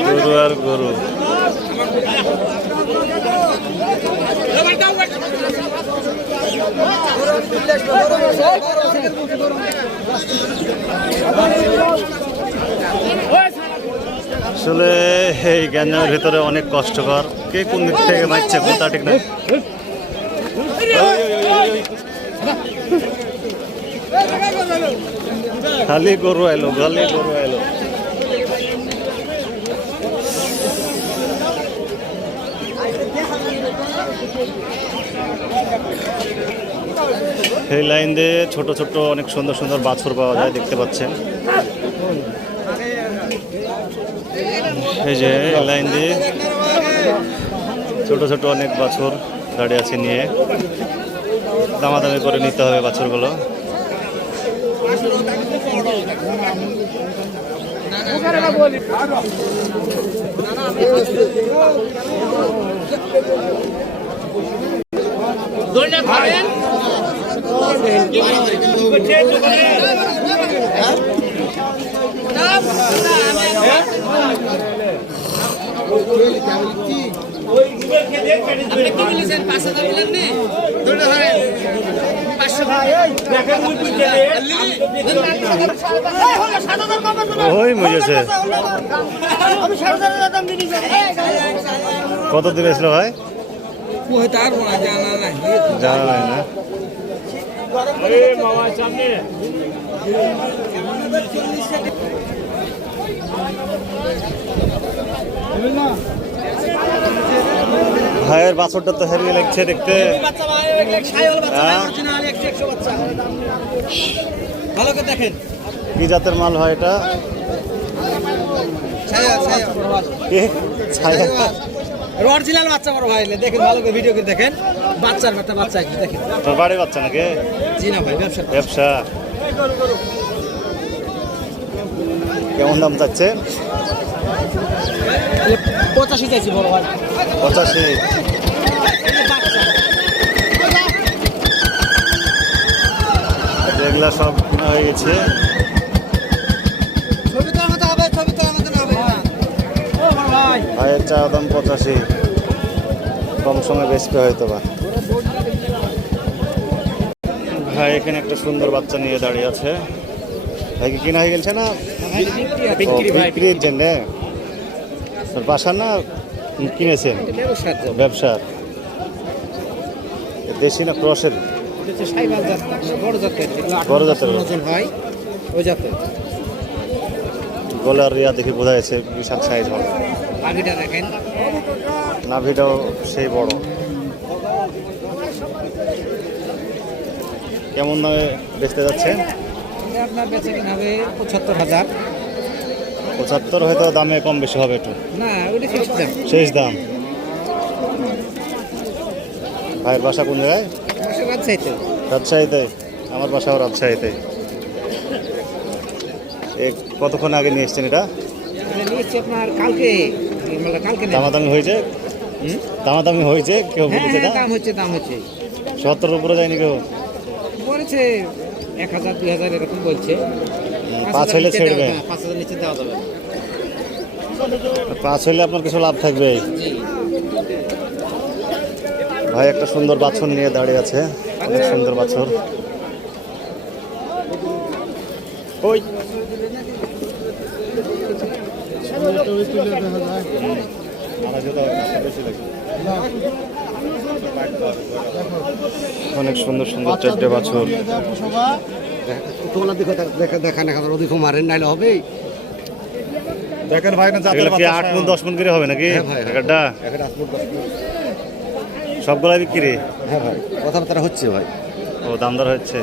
গরু আর গরু। আসলে এই গ্যাঞ্জামের ভিতরে অনেক কষ্টকর। কে কোন দিক থেকে মারছে কোনটা ঠিক না? খালি গরু এলো, খালি গরু এলো। এই লাইন দিয়ে ছোট ছোট অনেক সুন্দর সুন্দর বাছুর পাওয়া যায়, দেখতে পাচ্ছেন। এই যে লাইন দিয়ে ছোট ছোট অনেক বাছুর দাঁড়িয়ে আছে নিয়ে। দামাদামি করে নিতে হবে বাছুরগুলো। আপনি কি বলেছেন পাঁচ হাজার বললেন ওই মজেছে। কত দিয়েছিল ভাই? জানা নাই জানা নাই না। ভাইয়ের বাছরটা তো হেরিয়ে লাগছে দেখতে। বাচ্চা বাচ্চা হ্যাঁ। বাচ্চা। ভালো করে দেখেন। কি জাতের মাল হয় এটা? অরিজিনাল বাচ্চা বড় ভাই দেখেন ভালো করে ভিডিও করে দেখেন। বাচ্চার বাচ্চা আছে দেখেন। তোর বাড়ি বাচ্চা নাকি? জি না ভাই ব্যবসা ব্যবসা। কেমন দাম চাচ্ছে? পঁচাশি চাইছি বড় ভাই। পঁচাশি। এগুলা সব কেনা হয়ে গেছে। ভাইয়ের চা দাম পঁচাশি। কম সময় বেচতে হয়তো বা ভাই। এখানে একটা সুন্দর বাচ্চা নিয়ে দাঁড়িয়ে আছে। ভাই কি কিনা হয়ে গেছে না? বিক্রি বিক্রির জন্য? বাসার না কিনেছেন? ব্যবসার। দেশি না ক্রসের? বড় জাতের। গলার ইয়া দেখে বোঝা যাচ্ছে, বিশাল সাইজ হবে। দেখেন নাভিটাও সেই বড়। কেমন দামে বেচতে যাচ্ছে এটা আপনার বেচা কিনা হবে পঁচাত্তর হাজার। পঁচাত্তর হয়তো দামে কম বেশি হবে একটু। শেষ দাম। ভাইয়ের বাসা কোন জায়গায়? রাজশাহীতে। আমার বাসাও রাজশাহীতে। কতক্ষণ আগে নিয়ে এসছেন এটা? মানে কালকে দামাদামি হয়েছে? দামাদামি হয়েছে? কেউ হ্যাঁ বলেছে না দাম হচ্ছে দাম হচ্ছে। সত্তর উপরে যায়নি কেউ? বলেছে এক হাজার দুই হাজার এরকম বলছে। পাঁচ হাজার হলে ছেড়বে। পাঁচ হাজার নিচে দেওয়া যাবে। পাঁচ হলে আপনার কিছু লাভ থাকবে ভাই একটা সুন্দর বাছুর নিয়ে দাঁড়িয়ে আছে। অনেক সুন্দর বাছুর। ওই। অনেক সুন্দর সুন্দর চারটে বাছুর। তোলা দেখো দেখা দেখা দেখা ওদিকে মারেন নাইলে হবে দেখেন ভাই না এগুলো কি আট মন দশ মন করে হবে নাকি? হ্যাঁ ভাই, হ্যাঁ। একটা সবগুলাই বিক্রি? হ্যাঁ ভাই কথাবার্তা হচ্ছে ভাই। ও দাম দর হচ্ছে।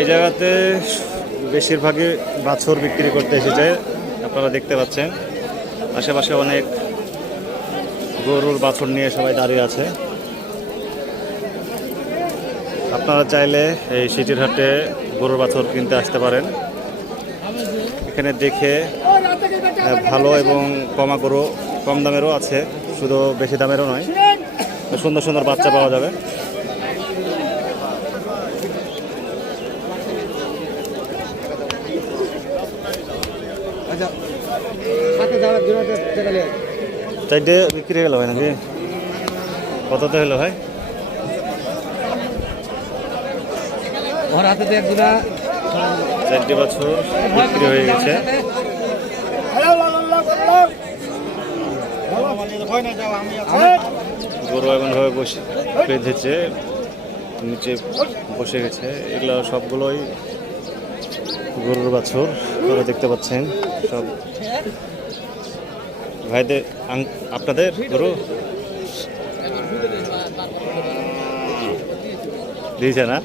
এই জায়গাতে বেশিরভাগই বাছুর বিক্রি করতে এসেছে আপনারা দেখতে পাচ্ছেন। আশেপাশে অনেক গরুর বাছুর নিয়ে সবাই দাঁড়িয়ে আছে। আপনারা চাইলে এই সিটির হাটে গরুর বাছর কিনতে আসতে পারেন। এখানে দেখে ভালো এবং কমা গরু, কম দামেরও আছে, শুধু বেশি দামেরও নয়। সুন্দর সুন্দর বাচ্চা পাওয়া যাবে। চারটে বিক্রি হয়ে গেল ভাই নাকি? কত তো হলো ভাই? ওর হাতে তো একজনা চারটে বছর বিক্রি হয়ে গেছে। গরু এমনভাবে বসে বেঁধেছে, নিচে বসে গেছে। এগুলো সবগুলোই গরুর বাছুর, আপনারা দেখতে পাচ্ছেন সব। ভাইদের আপনাদের গরু? দিয়েছে না?